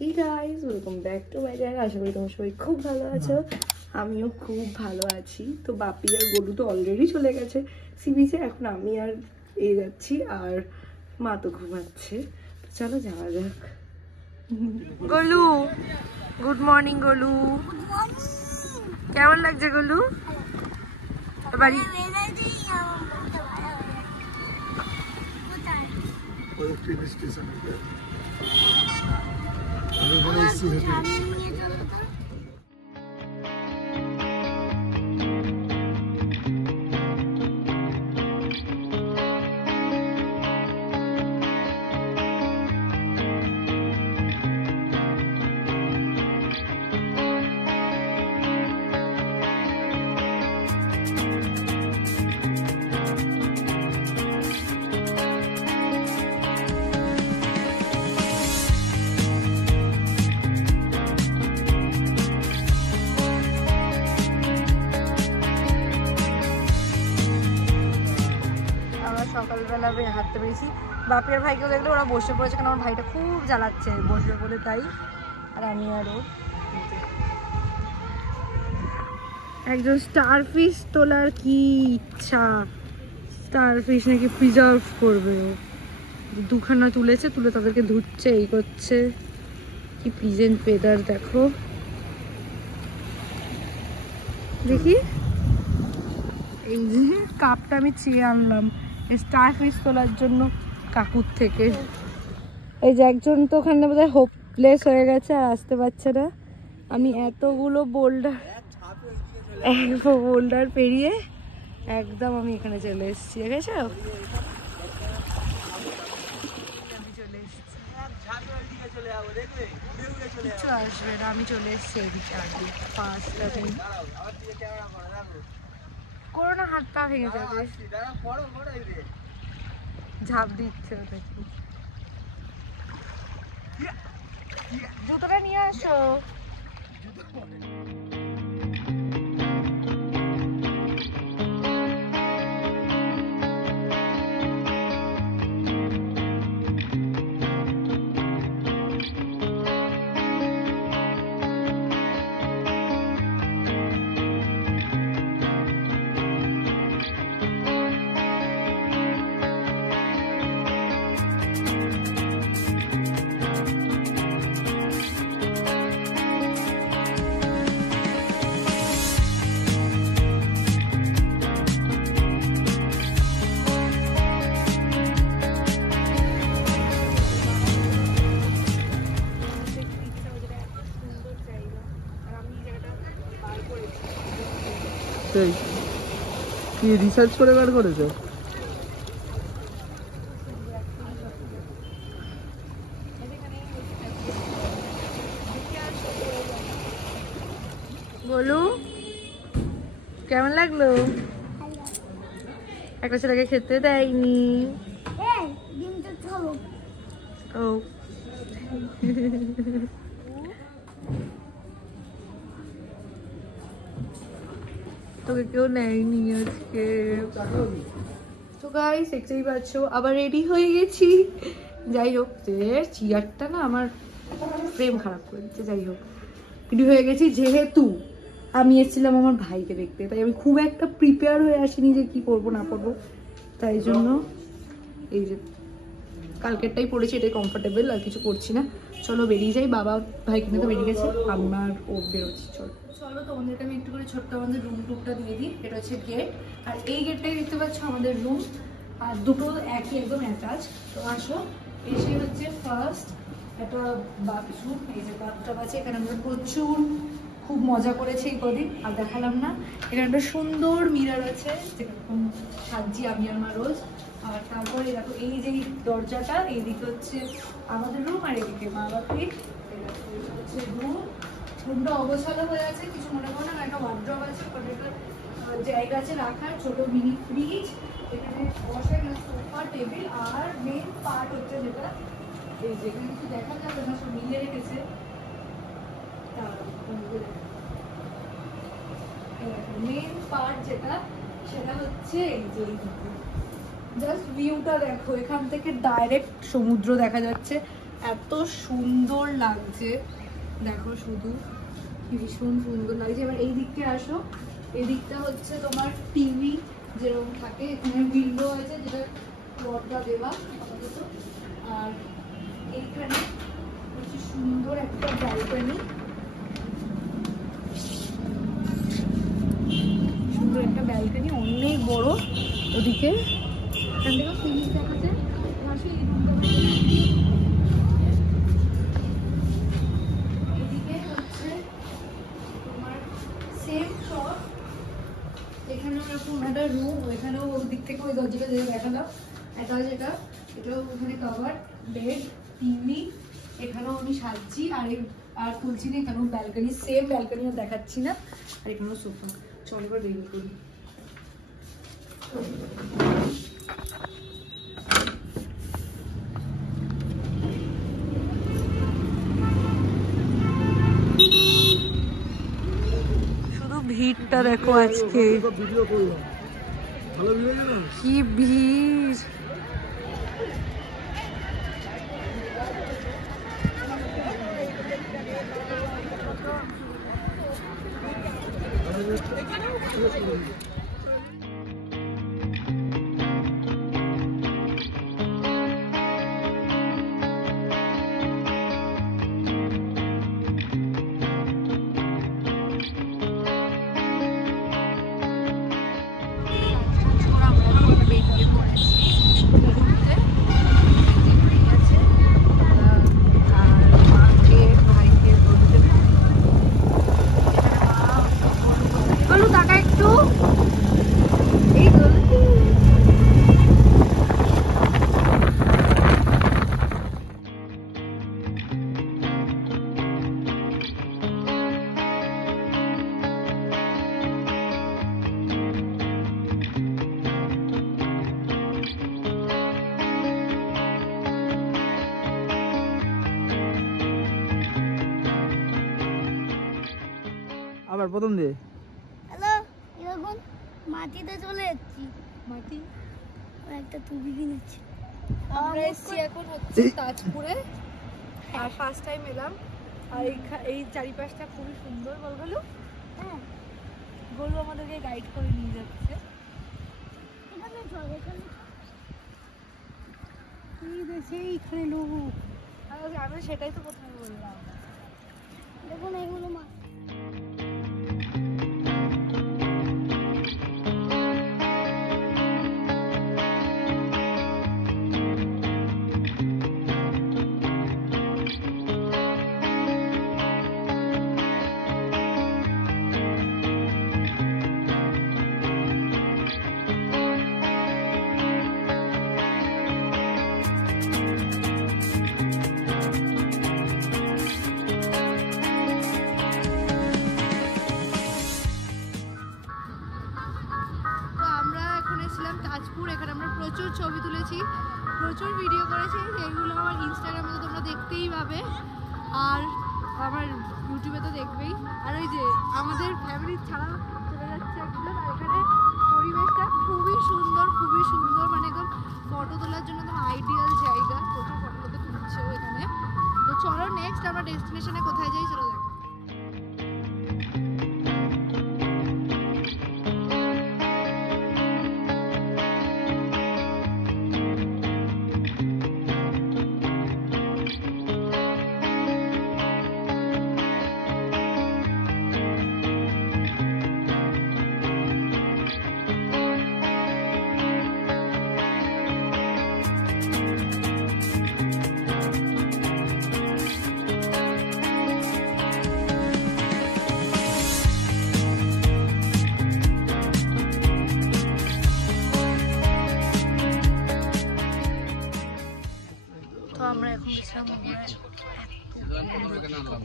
Hey guys, welcome back to my channel. আশা করি তোমরা সবাই খুব ভালো আছো। আমিও খুব ভালো আছি। তো বাপি আর গলু তো অলরেডি চলে গেছে সি বিচে। এখন আমি আর যাচ্ছি, আর মা তো ঘুমাচ্ছে। তো চলো যাওয়া যাক। গলু, গুড মর্নিং গলু। কেমন লাগছে গলু? বাড়ি সকালবেলা হাঁটতে পেরেছি। বাপির ভাইকেও দেখলে ওরা বসে পড়েছে, কারণ আমার ভাইটা খুব জ্বালাচ্ছে বসবে বলে, তাই। আর আমি আরও একজন স্টারফিশ তোলার কি ইচ্ছা। স্টারফিশ নাকি প্রিজার্ভ করবে। দুখানা তুলেছে, তুলে তাদেরকে ধুচ্ছে, এই করছে। কি প্রিজেন্ট ওয়েদার দেখো। দেখি এই যে কাপটা আমি চেয়ে আনলাম স্টারফিশ তোলার জন্য কাকুর থেকে। এই যে একজন তো ওখানে বোধহয় হোপলেস হয়ে গেছে আর আসতে পারছে না। আমি এতগুলো বোল্ডার পেরিয়ে একদম আমি এখানে চলে এসেছি। দেখেছো আমি চলে এসেছি, কিছু আসবে না, আমি চলে এসেছি এদিকে। আগে পাঁচটা দিন করো না, হাত পা ভেঙে যাবে। ঝাঁপ দিচ্ছে দেখি। জুতোটা নিয়ে আসো। কি রিসার্চ করে বার করেছো? বলু কেমন লাগলো? একটা ছেলেকে খেতে দেয়নি। ও তোকে কেউ নেয়নি আজকে। তো গাইস দেখতেই পাচ্ছ আবার রেডি হয়ে গেছি। যাই হোক, চেয়ারটা না আমার ফ্রেম খারাপ করে দিচ্ছে। যাই হোক, রেডি হয়ে গেছি। যেহেতু আমি এসেছিলাম আমার ভাইকে দেখতে, তাই আমি খুব একটা প্রিপেয়ার হয়ে আসিনি যে কি করবো না করবো। তাই জন্য এই যে কালকেরটাই পড়েছি, এটাই কমফোর্টেবল, আর কিছু করছি না। চলো বেরিয়ে যাই। বাবা ভাই কিনে তো বেরিয়ে গেছে, আমার ও বেরোচ্ছি। চলো তোমাদেরকে আমি একটু করে ছোট্ট আমাদের রুম টুকটা দিয়ে দিই। এটা হচ্ছে গেট, আর এই গেটটাই দেখতে পাচ্ছ আমাদের রুম, আর দুটো একই একদম অ্যাটাচ। তো আসো, এসে হচ্ছে ফার্স্ট একটা বাথরুম। এই যে বাথটাব আছে, এখানে আমরা প্রচুর খুব মজা করেছি এই কদিন, আর দেখালাম না। এখানে একটা সুন্দর মিরর আছে, যেরকম সাজি আমি আর মা রোজ। আর তারপরে দেখো এই যে দরজাটা, এইদিকে হচ্ছে আমাদের রুম, আর এদিকে মা বাপির হচ্ছে রুম। রুমটা অগোছালো হয়ে আছে, কিছু মনে করো না। একটা ওয়ার্ড্রপ আছে, ওখানে একটা জায়গা আছে রাখার, ছোট মিনি ফ্রিজ, এখানে বসার সোফা টেবিল। আর মেন পার্ট হচ্ছে যেটা, এই যেখানে কিছু দেখা যাবে না, সব মিলিয়ে রেখেছে। মেন পার্ট যেটা, সেটা হচ্ছে এই যে জাস্ট ভিউটা দেখো, এখান থেকে ডাইরেক্ট সমুদ্র দেখা যাচ্ছে। এত সুন্দর লাগছে, দেখো শুধু ভীষণ সুন্দর লাগছে। এবার এই দিকটা আসো, এই দিকটা হচ্ছে তোমার টিভি যেরকম থাকে, এখানে উইন্ডো আছে যেটা পর্দা দেওয়া আপাতত। আর এইখানে হচ্ছে সুন্দর একটা ব্যালকনি, সুন্দর একটা ব্যালকনি, অনেক বড়। ওদিকে এখান থেকেও সিরিজ দেখা যায়। এদিকে হচ্ছে তোমার সেম শট, এখানেও এরকম একটা রুম, ওইখানেও ওদিক থেকে ওই দরজাটা যেটা দেখালাম এটা, যেটা এটাও ওখানে কভার, বেড, টিভি, এখানেও আমি সাজছি। আর তুলছি না, এখানেও ব্যালকনি, সেম ব্যালকনিও দেখাচ্ছি না। আর এখানেও সোফা। চল এবার বেরিয়ে করি। শুধু ভিড়টা দেখো আজকে, কি ভিড়। আবার প্রথম দিয়ে হ্যালো, এখন মাটিতে চলে যাচ্ছি। মাটি একটা টুপি কিনেছি। আমরা এসছি এখন হচ্ছে তাজপুরে, আর ফার্স্ট টাইম এলাম। আর এই চারিপাশটা খুবই সুন্দর। বলগুলো হ্যাঁ, গোলু আমাদেরকে গাইড করে নিয়ে যাচ্ছে। এখানে চল, এখানে সেইখানে লোক। আমি সেটাই তো প্রথমে বললাম। দেখুন এগুলো মাছ। তাজপুর, এখানে আমরা প্রচুর ছবি তুলেছি, প্রচুর ভিডিও করেছি, সেগুলো আমার ইনস্টাগ্রামে তো তোমরা দেখতেই পাবে, আর আমার ইউটিউবে তো দেখবেই। আর ওই যে আমাদের ফ্যামিলি ছাড়াও চলে যাচ্ছে একজন। আর এখানে পরিবেশটা খুবই সুন্দর, মানে একদম ফটো তোলার জন্য একদম আইডিয়াল জায়গা। প্রচুর ফটো তুলছেও এখানে। তো চলো নেক্সট আমরা ডেস্টিনেশনে কোথায় যাই চলো দেখো। তো আমরা এখন গেছিলাম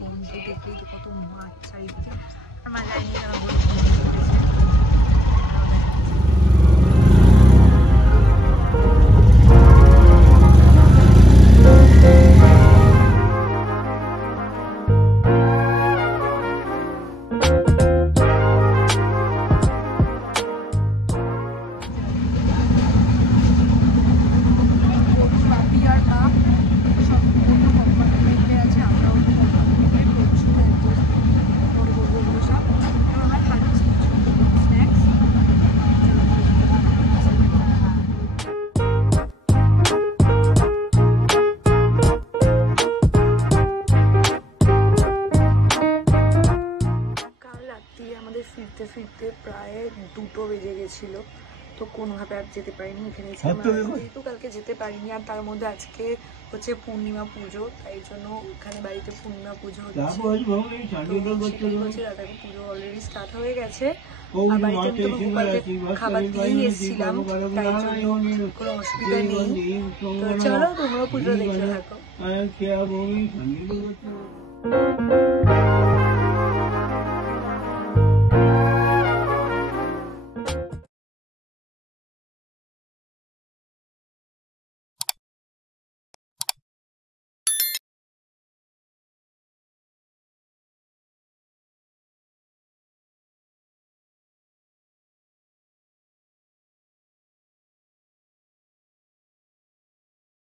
বন্ধু, দেখলেই তো কত মাছ চারিদিকে। আমার জানি তারা প্রায় 2টো বেজে গেছিলো, তো কোনোভাবে আর যেতে পারিনি। এখানে ছিলাম, যেহেতু কালকে যেতে পারিনি, আর তার মধ্যে আজকে হচ্ছে পূর্ণিমা পুজো, তাই জন্য ওখানে বাড়িতে পূর্ণিমা পুজো হচ্ছে। দাদাকে পুজো অলরেডি স্টার্ট হয়ে গেছে। আর বাড়িতে আমি তো গোপালকে খাবার দিয়েই এসেছিলাম, তাই জন্য কোনো অসুবিধা নেই। তো চলো তোমরা পুজো দেখতে থাকো।